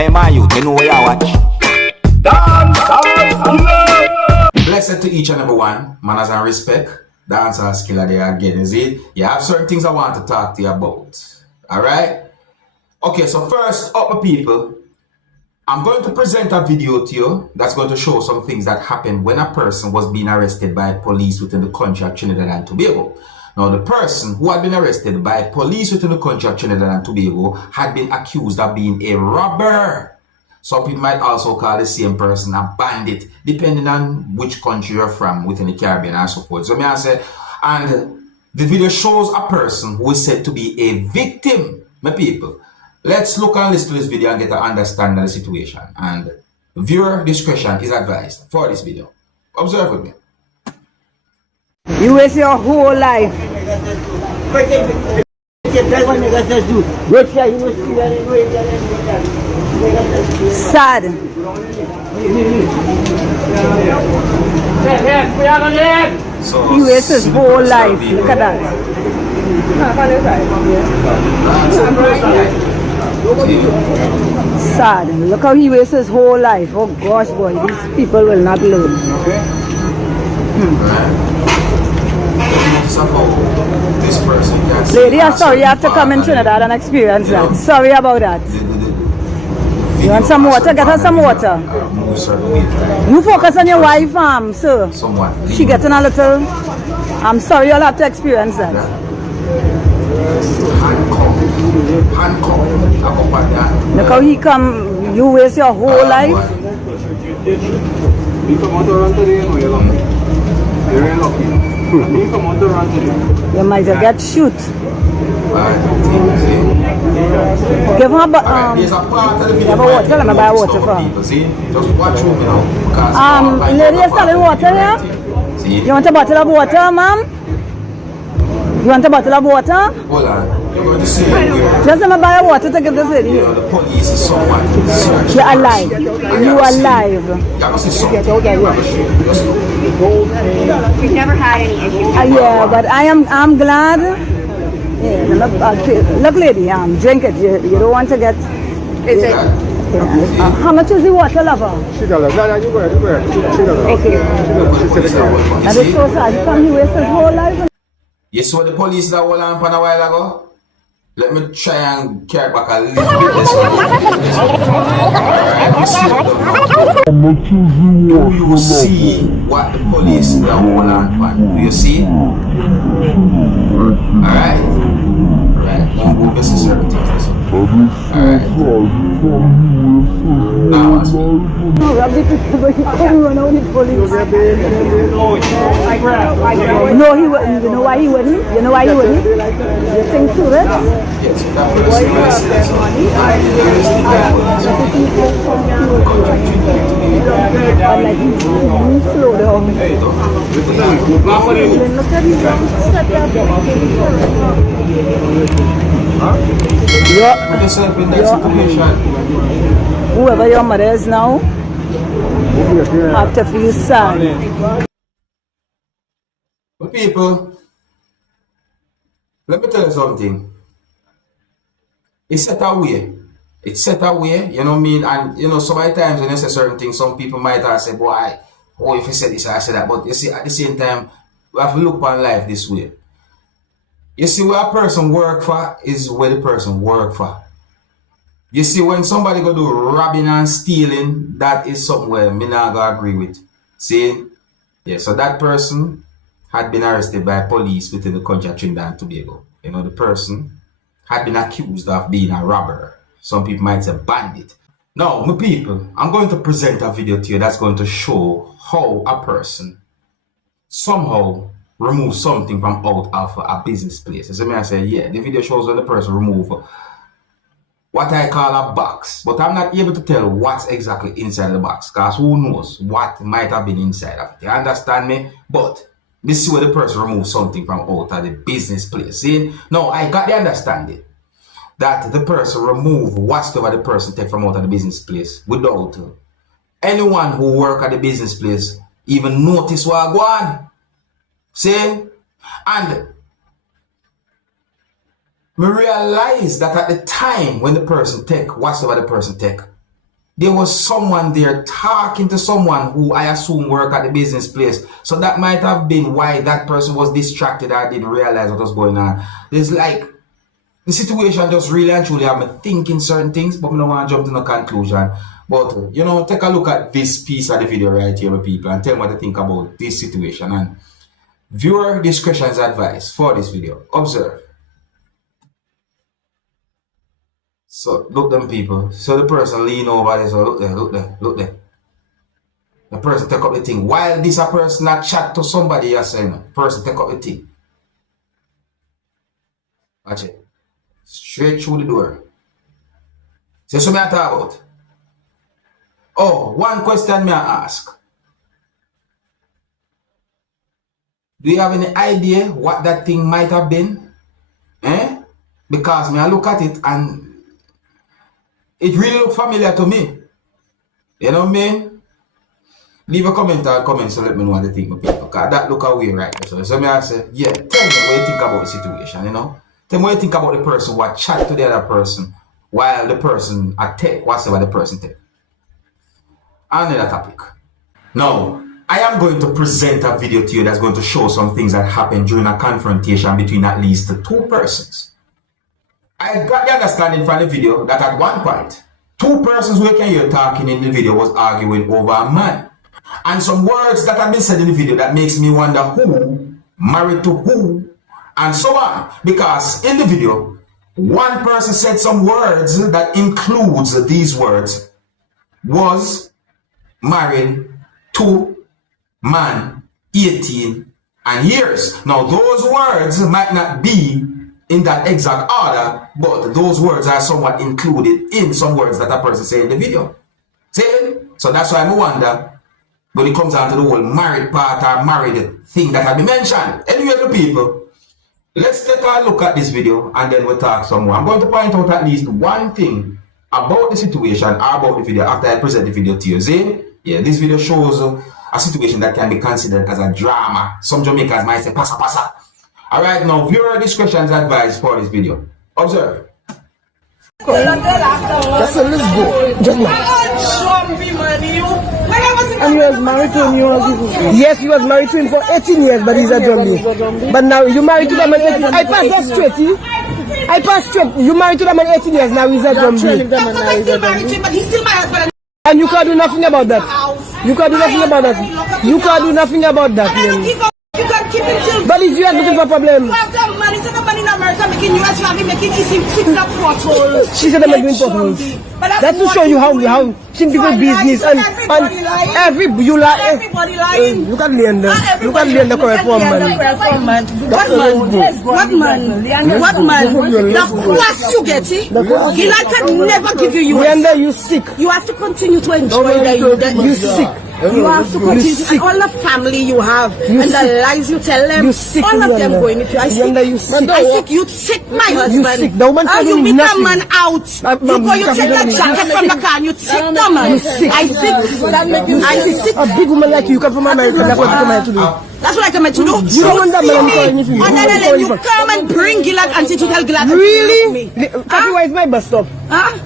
Hey man, you know where you watch. Dancehall skilla. Blessed to each and every one, manners and respect. Dancehall skilla there again, is it? You have certain things I want to talk to you about. Alright? Okay, so first up, my people, I'm going to present a video to you that's going to show some things that happened when a person was being arrested by police within the country of Trinidad and Tobago. Now, the person who had been arrested by police within the country of Trinidad and Tobago had been accused of being a robber. Some people might also call the same person a bandit, depending on which country you're from within the Caribbean and so forth. So may I say, and the video shows a person who is said to be a victim, my people. Let's look and listen to this video and get an understanding of the situation. And viewer discretion is advised for this video. Observe with me. You waste your whole life. Sad. So, He wastes his whole life. Look at that. Sad. Look how he wastes his whole life. Oh gosh, boy, these people will not learn. This person can Lady, I'm sorry you have to come in Trinidad and experience that. Sorry about that. You want some water? Get her some water. You focus on your wife, sir. She getting a little... I'm sorry you'll have to experience that. Look how he come, you waste your whole life. You might get shoot. Give him water. Let me buy water for him. Lady is selling water here? You want a bottle of water, ma'am? You want a bottle of water? Hold on. You're going to see just let me buy water to give this lady. You know, the police is somewhat. You're alive. You are alive. We've never had any issues. Yeah, but I'm glad. Yeah, look, lady, drink it. You don't want to get. Is it? How much is the water, lover? Okay. And it's so sad. You come, he wastes his whole life. You saw the police that hold on for a while ago? Let me try and carry back a little bit this one. Do you see what the police that hold on for? Do you see? Alright? Alright, don't go missing certain things this one. Alright. Now watch me. No, he wouldn't. You know why he wouldn't? You know why he wouldn't? You think to it? Yes, that slow down. Put yourself in that situation. Whoever your mother is now, have to feel sad. But people, let me tell you something. It's set away. It's set away, you know what I mean? And you know, so many times when you say certain things, some people might have said, boy, oh, if you said this, I said that. But you see, at the same time, we have to look upon life this way. You see, where a person work for is where the person work for. You see, when somebody go do robbing and stealing, that is somewhere me not gonna agree with. See? Yeah, so that person had been arrested by police within the country of Trinidad and Tobago. You know, the person had been accused of being a robber. Some people might say bandit. Now, my people, I'm going to present a video to you that's going to show how a person somehow remove something from out of a business place. So I say, yeah, the video shows when the person remove what I call a box, but I'm not able to tell what's exactly inside the box, because who knows what might have been inside of it. You understand me? But this is where the person removes something from out of the business place. See? Now, I got the understanding that the person remove whatever the person take from out of the business place without anyone who work at the business place even notice what go on. See? And me realize that at the time when the person take whatever the person take, there was someone there talking to someone who I assume work at the business place. So that might have been why that person was distracted or didn't realize what was going on. There's like, the situation just really and truly have me thinking certain things, but I don't want to jump to no conclusion. But, you know, take a look at this piece of the video right here, people, and tell me what you think about this situation. And viewer discretion is advised for this video. Observe. So, look them people. So the person lean over there. So look there, look there, look there. The person take up the thing. While this a person not chat to somebody, you're saying, person take up the thing. Watch it. Straight through the door. So what I talk about? Oh, one question may I ask. Do you have any idea what that thing might have been? Because I look at it and it really looks familiar to me. You know what I mean? Leave a comment or comment so let me know what you think of people. Because that look away right there. So I say, yeah, tell me what you think about the situation, you know? Tell me what you think about the person who chat to the other person while the person take whatever the person take. Another topic. Now, I am going to present a video to you that's going to show some things that happened during a confrontation between at least two persons. I got the understanding from the video that at one point, two persons who you can hear talking in the video was arguing over a man. And some words that have been said in the video that makes me wonder who married to who and so on. Because in the video, one person said some words that includes these words was married to man 18 and years. Now those words might not be in that exact order, but those words are somewhat included in some words that a person said in the video. See? So that's why I wonder when it comes down to the whole married part or married thing that have been mentioned. Anyway, the people, let's take a look at this video and then we'll talk some more. I'm going to point out at least one thing about the situation or about the video after I present the video to you. See? Yeah, this video shows a situation that can be considered as a drama. Some Jamaicans might say, pasa pasa. Alright, now viewer discretion is advised for this video. Observe. That's a let's go. Just and you was married to him, yes, you was married to him for 18 years, but he's a zombie. But now you married to the man 18 years. I passed that straight, see? I passed straight. You married to the man 18 years, now he's a zombie. I'm still married to him, but he's still my husband. And you can't do nothing about that. You can't do nothing about that. You can't do nothing about that. You can keep it till. But if you are looking for problems. Well, man, it's not money in America making US family making easy fix up potholes. She said I'm doing potholes. That's to show you how she people business and everybody lying. Look at Leander. Look at Leander correct form man. What man? The plus you get it. He can never give you. Leander, you sick. You have to continue to enjoy that. You sick. You have to continue. All the family you have and the lies you tell them. You sick. All of them going. If you I sick, you sick my husband. You sick. The woman you beat a man out. You go, you take the jacket from the car and you sick the man. You sick. I sick. I sick. A big woman like you come from America. That's what you come here to do. That's what I come here to do. You don't want that man anything. And then you come and bring Gilad and to tell Gilad. Really? Coffee, where is my bus stop?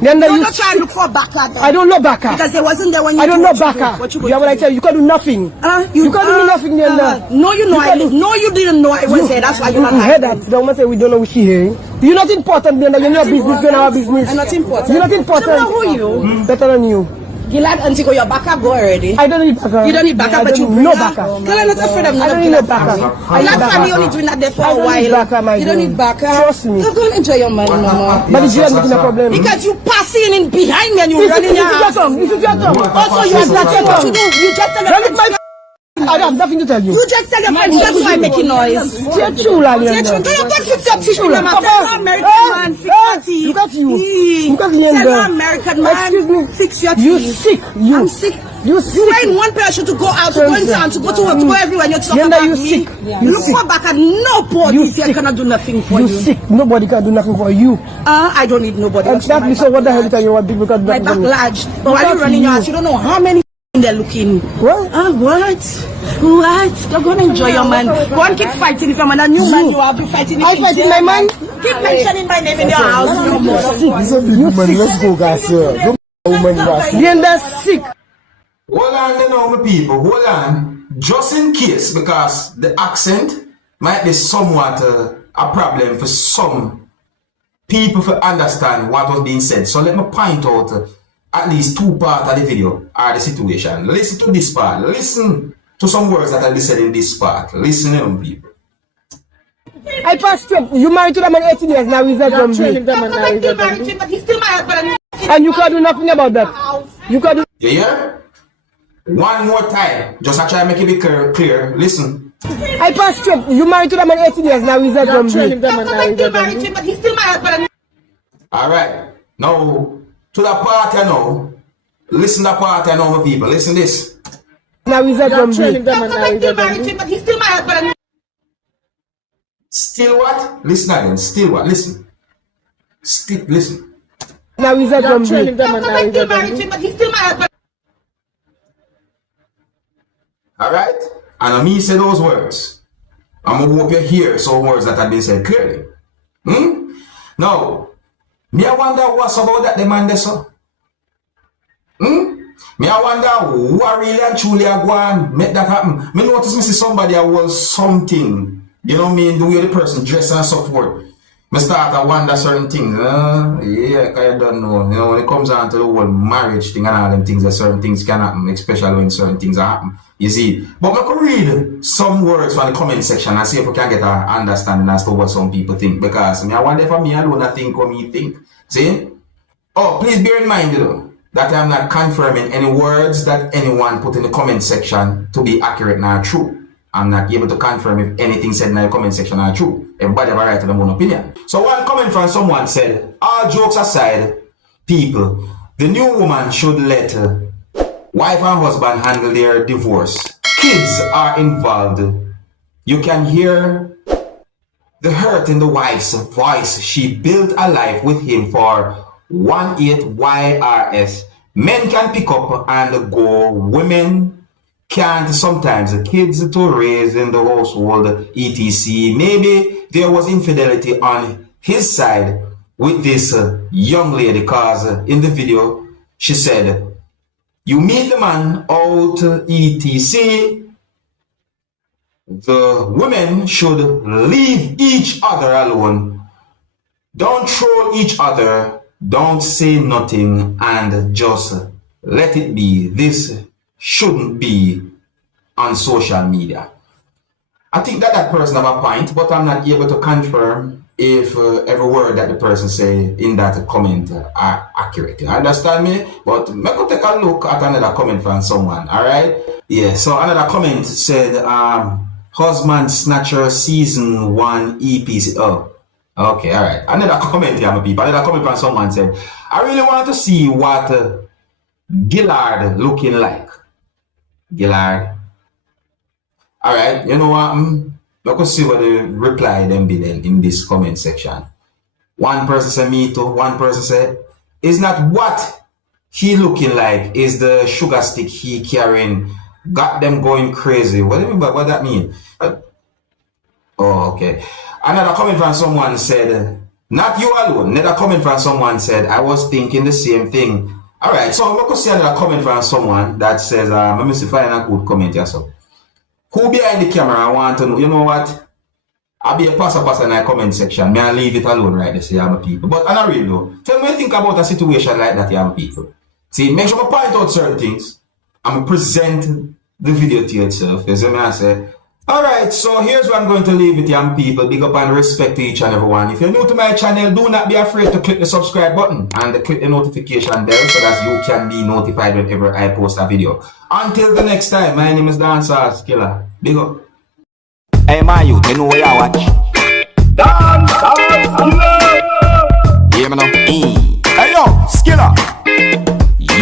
Then you try and look for Baka. I don't know Baka. Because they wasn't there when you I don't know Baka. Yeah, what I tell you, you can't do nothing. You can't do nothing, Leander. No, you know I live. No, you didn't know I was there. That's why you're not heard that. The woman say we don't know what she hearing. You're not important, Leander. You're not business. You're our business. I'm not important. You're not important. I don't know who you. Better than you. Gilad, Antigo, your backup go already. I don't need backup. You don't need backup, but you no backup. Girl, I'm not afraid of I don't need no backup. That family only doing that there for a while. You don't need backup. Trust me. Go and enjoy your money, Mama. But it's making a problem. Because you passing in behind me and you running your house. Also, you have nothing to do. You just tell your I have nothing to tell you. You just tell your friend, that's why I'm making noise. You're true, Leander. Look at you. Look at Leander. Tell an American man, excuse me. Fix your You teeth. sick. I'm sick. You sick. You ain't one person to go out, to go in town, to go to work, to go everywhere. You're talking Leander, about you me. sick. You look for back and nobody here cannot do nothing for you. You sick. Nobody can do nothing for you. I don't need nobody. Exactly. So what the hell are you want people can do? My back large. But while you're running your house, you don't know how many they're looking. What? What? You're going to enjoy your man. Go and keep fighting if I'm a new man. You have been fighting. I fighting my man. Keep mentioning my name in your house. You sick. Let's go, guys. woman was. Then that's sick. Hold on, you know, my people, hold on. Just in case, because the accent might be somewhat a problem for some people to understand what was being said. So let me point out at least two parts of the video or the situation. Listen to this part. Listen to some words that are said in this part. Listen to them, people. I passed straight. You married to the man 18 years now. He's a zombie. But he's still my husband. And you can't do nothing about that. You can't do. You hear? One more time. Just to try to make it be clear. Listen. I passed straight. You married to the man 18 years now. He's a zombie. But he's still my husband. Alright. Now, to the part I know. Listen to the part I know, my people. Listen this. Now he's a zombie. But he's still my husband. Still what? Listen again. Still what? Listen. Listen. Now he's a zombie. But he's still my husband. Alright? And me say those words. I'm gonna hope you hear some words that have been said clearly. Now, me I wonder what's about that demand there, so. Me I wonder what really and truly are going to make that happen. Me notice me see somebody that was something. You know what I mean? The way the person dress and so forth. Me start to wonder certain things. Yeah, cause I don't know. You know, when it comes down to the whole marriage thing and all them things, that certain things can happen, especially when certain things happen. You see? But I could read some words from the comment section and see if we can get an understanding as to what some people think. Because me, I wonder if me alone I think what me think. See? Oh, please bear in mind, you know, that I'm not confirming any words that anyone put in the comment section to be accurate nor true. I'm not able to confirm if anything said in the comment section are true. Everybody have a right to their own opinion. So one comment from someone said, all jokes aside, people, the new woman should let wife and husband handle their divorce. Kids are involved. You can hear the hurt in the wife's voice. She built a life with him for 18 YRS. Men can pick up and go. Women can't sometimes. Kids to raise in the household, etc. Maybe there was infidelity on his side with this young lady, because in the video she said, you meet the man out, etc. The women should leave each other alone. Don't troll each other. Don't say nothing and just let it be. This shouldn't be on social media. I think that person have a point, but I'm not able to confirm if every word that the person say in that comment are accurate. You understand me? But me go take a look at another comment from someone. All right? Yeah. So another comment said, "Husband Snatcher Season 1 EPC." Oh, okay. All right. Another comment here, my people. Another comment from someone said, "I really want to see what Gillard looking like." Gillard. All right. You know what? Let's see what the reply then be then in this comment section. One person said me too. One person said, "It's not what he looking like, is the sugar stick he carrying. Got them going crazy." What do you mean by what that mean? Oh, okay. Another comment from someone said, "Not you alone." Another comment from someone said, "I was thinking the same thing." All right. So I'm going to see another comment from someone that says, let me see if I find a good comment here. So, who behind the camera? I want to know. You know what? I'll be a passer in the comment section. May I leave it alone right there, so my people. But I'm not real though. Tell me what you think about a situation like that, young people. See, make sure I point out certain things. I'm going to present the video to you itself. You see me I say? Alright, so here's what I'm going to leave with young people. Big up and respect to each and everyone. If you're new to my channel, do not be afraid to click the subscribe button and click the notification bell so that you can be notified whenever I post a video. Until the next time, my name is Dancehall skilla. Big up. Hey, my youth, you know what I watch?